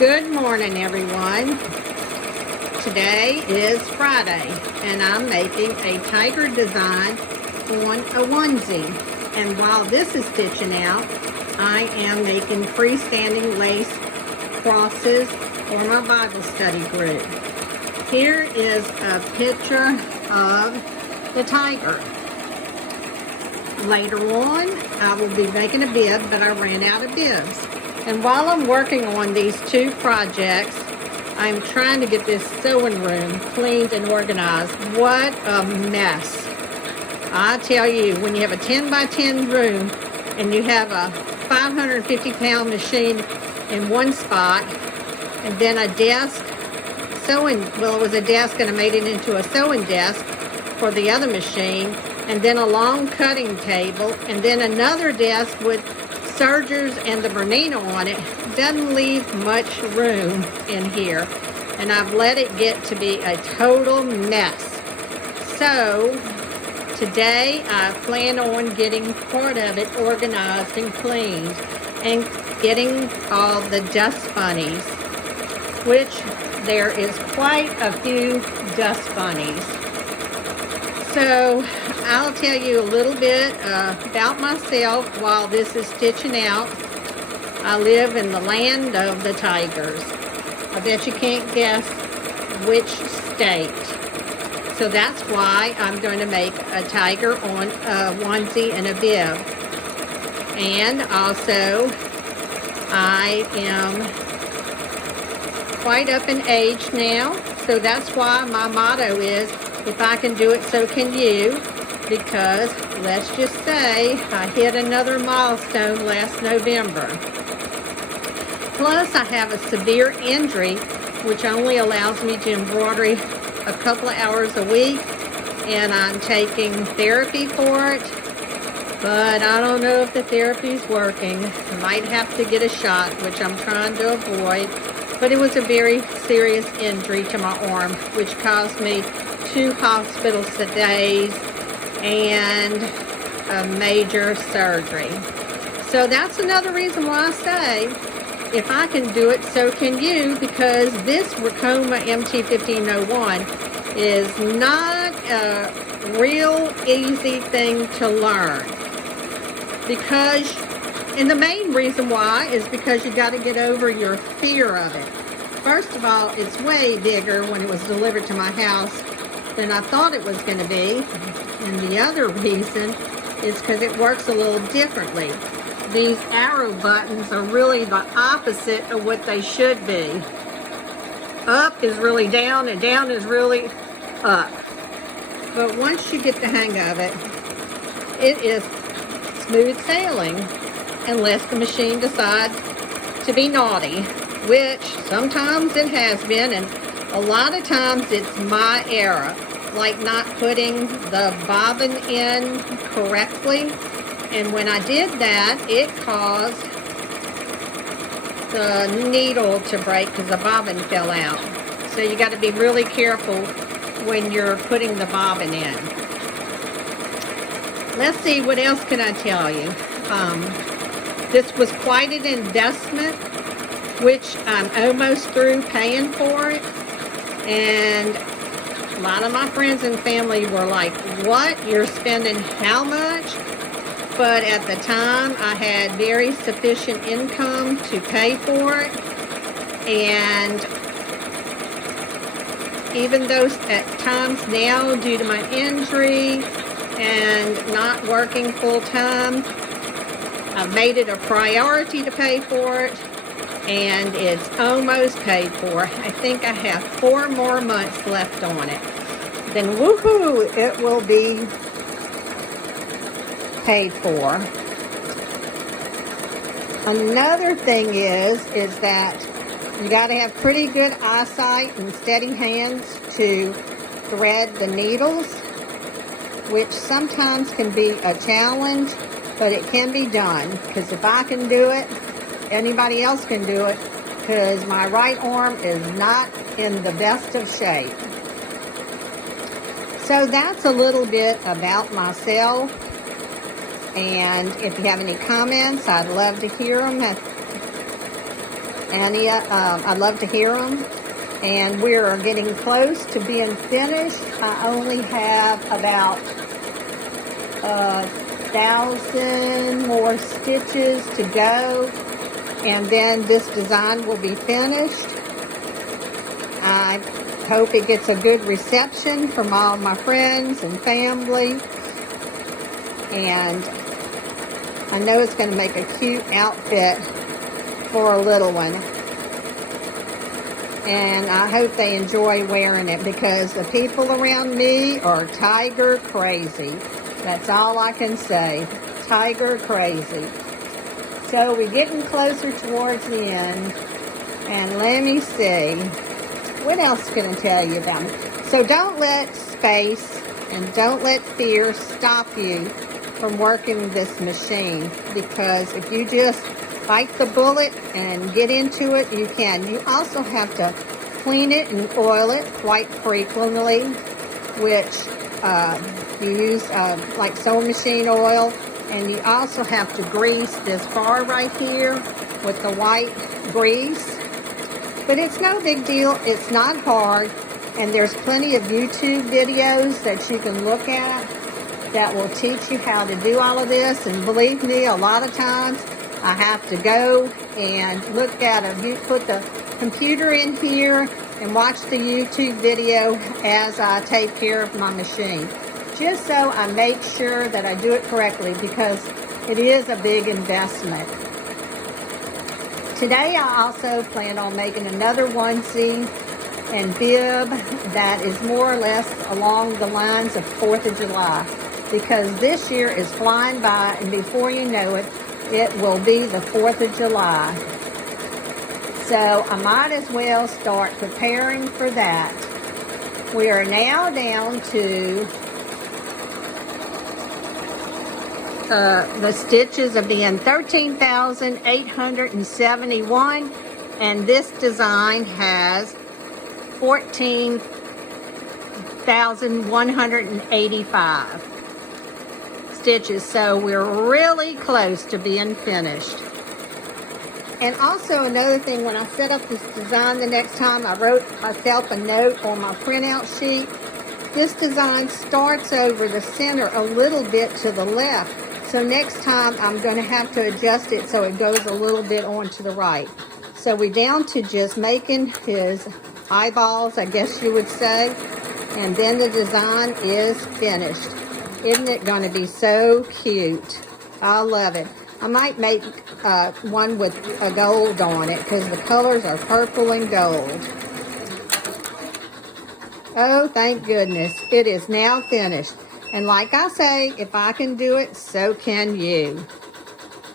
Good morning, everyone. Today is Friday, and I'm making a tiger design on a onesie. And while this is stitching out, I am making freestanding lace crosses for my Bible study group. Here is a picture of the tiger. Later on, I will be making a bib, but I ran out of bibs. And while I'm working on these two projects, I'm trying to get this sewing room cleaned and organized. What a mess. I tell you, when you have a 10 by 10 room and you have a 550-pound machine in one spot, and then a desk, well, it was a desk and I made it into a sewing desk for the other machine, and then a long cutting table, and then another desk with sergers and the Bernino on it, doesn't leave much room in here. And I've let it get to be a total mess. So today I plan on getting part of it organized and cleaned and getting all the dust bunnies, which there is quite a few dust bunnies. So I'll tell you a little bit about myself while this is stitching out. I live in the land of the tigers. I bet you can't guess which state. So that's why I'm going to make a tiger on a onesie and a bib. And also, I am quite up in age now, so that's why my motto is, if I can do it, so can you, because let's just say I hit another milestone last November. Plus, I have a severe injury, which only allows me to embroider a couple of hours a week, and I'm taking therapy for it, but I don't know if the therapy's working. I might have to get a shot, which I'm trying to avoid, but it was a very serious injury to my arm, which caused me 2 hospital stays and a major surgery. So that's another reason why I say, if I can do it, so can you, because this Ricoma MT 1501 is not a real easy thing to learn. And the main reason why is because you got to get over your fear of it. First of all, it's way bigger when it was delivered to my house than I thought it was going to be. And the other reason is because it works a little differently. These arrow buttons are really the opposite of what they should be. Up is really down and down is really up. But once you get the hang of it, it is smooth sailing, unless the machine decides to be naughty, which sometimes it has been, and a lot of times it's my error, like not putting the bobbin in correctly. And when I did that, it caused the needle to break because the bobbin fell out. So you got to be really careful when you're putting the bobbin in. Let's see, what else can I tell you? This was quite an investment, which I'm almost through paying for it. And a lot of my friends and family were like, what? You're spending how much? But at the time, I had very sufficient income to pay for it. And even though at times now, due to my injury and not working full time, I've made it a priority to pay for it. And it's almost paid for. I think I have 4 more months left on it. Then woohoo, it will be paid for. Another thing is that you got to have pretty good eyesight and steady hands to thread the needles, which sometimes can be a challenge, but it can be done, because if I can do it, anybody else can do it, because my right arm is not in the best of shape. So that's a little bit about myself. And if you have any comments, I'd love to hear them. any. I love to hear them. And we're getting close to being finished. I only have about 1,000 more stitches to go, and then this design will be finished. I hope it gets a good reception from all my friends and family, and I know it's going to make a cute outfit for a little one. And I hope they enjoy wearing it, because the people around me are tiger crazy. That's all I can say. Tiger crazy. So we're getting closer towards the end. And let me see. What else can I tell you about it? So don't let space and don't let fear stop you from working this machine. Because if you just bite the bullet and get into it, you can. You also have to clean it and oil it quite frequently, which you use like sewing machine oil. And you also have to grease this bar right here with the white grease. But it's no big deal. It's not hard. And there's plenty of YouTube videos that you can look at that will teach you how to do all of this. And believe me, a lot of times I have to go and look at it. You put the computer in here and watch the YouTube video as I take care of my machine. Just so I make sure that I do it correctly, because it is a big investment. Today I also plan on making another onesie and bib that is more or less along the lines of 4th of July. Because this year is flying by, and before you know it, it will be the 4th of July. So I might as well start preparing for that. We are now down to the stitches of being 13,871, and this design has 14,185 stitches, so we're really close to being finished. And also another thing, when I set up this design the next time, I wrote myself a note on my printout sheet. This design starts over the center a little bit to the left. So next time I'm going to have to adjust it so it goes a little bit on to the right. So we're down to just making his eyeballs, I guess you would say. And then the design is finished. Isn't it going to be so cute? I love it. I might make one with a gold on it, because the colors are purple and gold. Oh, thank goodness. It is now finished. And like I say, if I can do it, so can you.